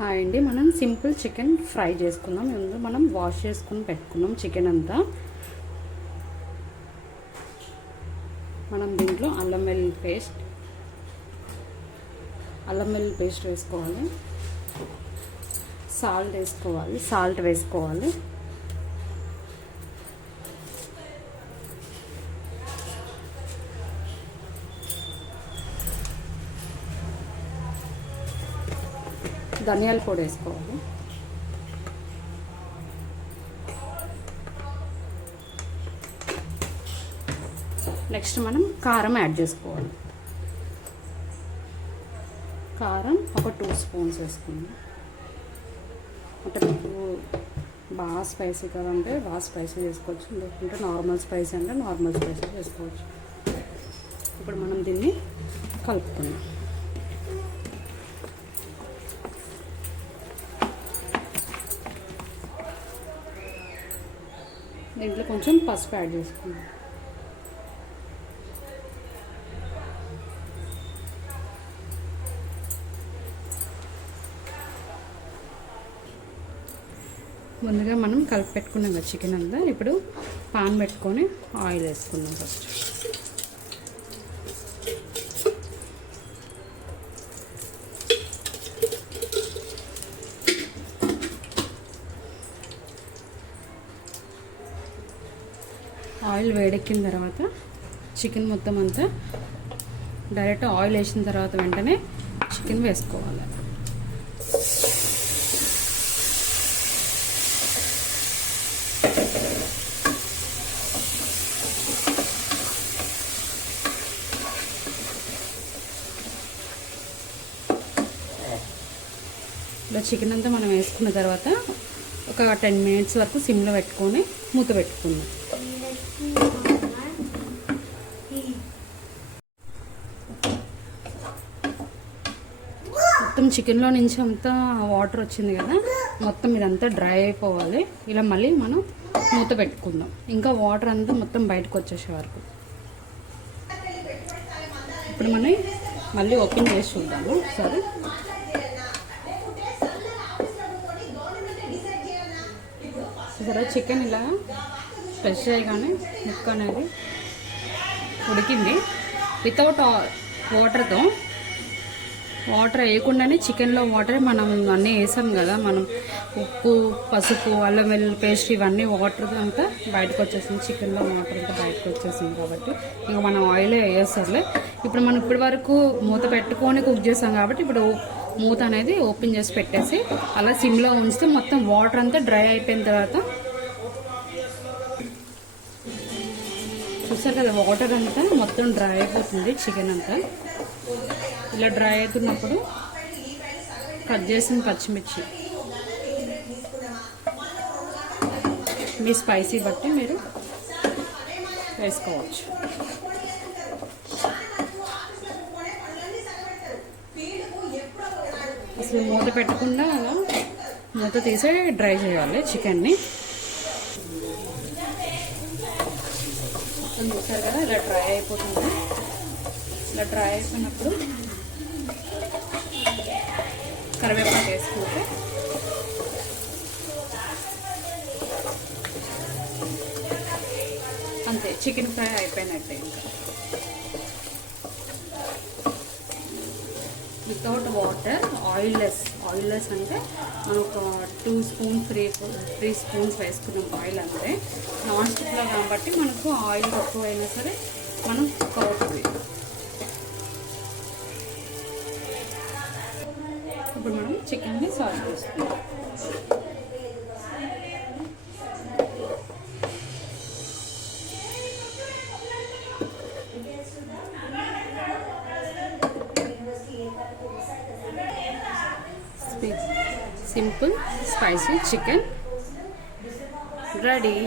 Hi అండి. మనం simple chicken fry చేసుకుందాం. ఇందులో మనం వాష్ చేసుకుని పెట్టుకున్నాం చికెన్ అంతా. మనం దీంట్లో అల్లం వెల్లుల్లి పేస్ట్ వేసుకోవాలి. సాల్ట్ వేసుకోవాలి. ధనియాల పొడి వేసుకోవాలి. నెక్స్ట్ మనం కారం యాడ్ చేసుకోవాలి. కారం ఒక 2 స్పూన్స్ వేసుకుందాం. అంటే మీకు బాగా స్పైసీ కావాలంటే బాగా స్పైసీ చేసుకోవచ్చు, లేకుంటే నార్మల్ స్పైసీ అంటే నార్మల్ స్పైసీ చేసుకోవచ్చు. ఇప్పుడు మనం దీన్ని కలుపుకుందాం. దీంట్లో కొంచెం పసుపు యాడ్ చేసుకుందాం. ముందుగా మనం కలిపి పెట్టుకున్నాం కదా చికెన్ అంతా. ఇప్పుడు పాన్ పెట్టుకొని ఆయిల్ వేసుకుందాం. ఫస్ట్ ఆయిల్ వేడెక్కిన తర్వాత చికెన్ మొత్తం అంతా డైరెక్ట్ ఆయిల్ వేసిన తర్వాత వెంటనే చికెన్ వేసుకోవాలి. ఇలా చికెన్ అంతా మనం వేసుకున్న తర్వాత ఒక 10 మినిట్స్ వరకు సిమ్లో పెట్టుకొని మూత పెట్టుకుందాం. మొత్తం చికెన్లో నుంచి అంతా వాటర్ వచ్చింది కదా, మొత్తం ఇదంతా డ్రై అయిపోవాలి. ఇలా మళ్ళీ మనం మూత పెట్టుకుందాం. ఇంకా వాటర్ అంతా మొత్తం బయటకు వచ్చేసే వరకు. ఇప్పుడు మనం మళ్ళీ ఓపెన్ చేసి చూద్దాము ఒకసారి. సరే, చికెన్ ఇలా ఫ్రెష్ అయ్యగానే ముక్క అనేది ఉడికింది. వితౌట్ వాటర్ వేయకుండానే చికెన్లో వాటర్ మనం అన్నీ వేసాం కదా, మనం ఉప్పు, పసుపు, అల్లం వెల్లుల్లి పేస్ట్ ఇవన్నీ వాటర్ అంతా బయటకు వచ్చేసింది. చికెన్లో వాటర్ అంతా బయటకు వచ్చేసింది కాబట్టి ఇంకా మనం ఆయిల్ వేసేసరిలే. ఇప్పుడు మనం ఇప్పటి వరకు మూత పెట్టుకొని కుక్ చేసాం కాబట్టి ఇప్పుడు మూత అనేది ఓపెన్ చేసి పెట్టేసి అలా సిమ్లో ఉంచితే మొత్తం వాటర్ అంతా డ్రై అయిపోయిన తర్వాత చూసారు కదా, వాటర్ అంతా మొత్తం డ్రై అయిపోతుంది చికెన్ అంతా. ఇలా డ్రై అవుతున్నప్పుడు కట్ చేసిన పచ్చిమిర్చి మీ స్పైసీ బట్టి మీరు వేసుకోవచ్చు. అసలు మూత పెట్టకుండా అలా మూత తీసి డ్రై చేయాలి చికెన్ని. చూసారు కదా, ఇలా డ్రై అయిపోతుంది. ఇలా డ్రై అయిపోయినప్పుడు కరివేపాకు వేసుకుంటే అంతే, చికెన్ ఫ్రై అయిపోయినట్టే. ఇంకా వితౌట్ వాటర్, ఆయిల్లెస్ అంటే మనం ఒక 2 స్పూన్స్ 3 స్పూన్స్ వేసుకున్నాం ఆయిల్. అంతే, నాన్ స్టిక్లో కాబట్టి మనకు ఆయిల్ తక్కువ అయినా సరే మనం కుక్ అవుతుంది. ఇప్పుడు మనం చికెన్ని సర్వ్ చేసుకుందాం. Simple spicy chicken ready.